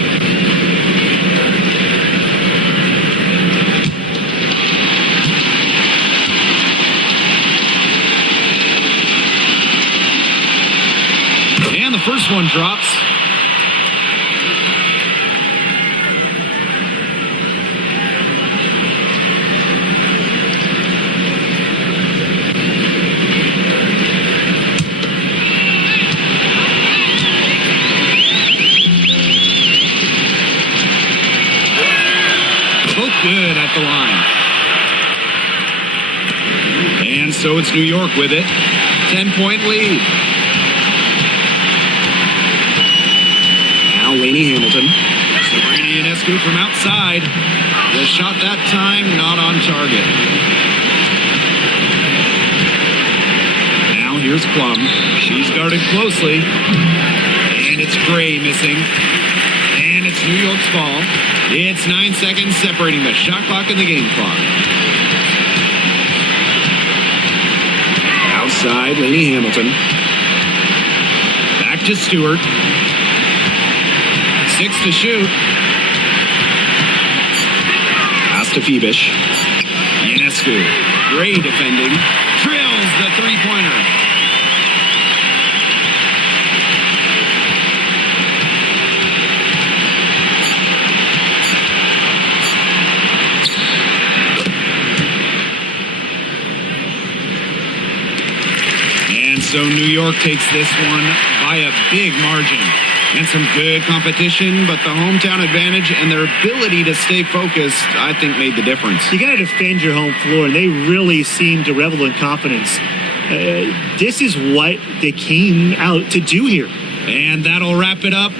And the first one drops. Both good at the line. And so it's New York with it. 10-point lead. Lainey Hamilton. Sabrina Ionescu from outside. The shot that time not on target. Now here's Plum. She's guarded closely. And it's Gray missing. And it's New York's ball. It's 9 seconds separating the shot clock and the game clock. Outside, Lainey Hamilton. Back to Stewart. 6 to shoot. Pass to Phoebish. Ionescu. Gray defending. Drills the three-pointer. And so New York takes this one by a big margin. And some good competition, but the hometown advantage and their ability to stay focused, I think, made the difference. You got to defend your home floor, and they really seem to revel in confidence. This is what they came out to do here. And that'll wrap it up.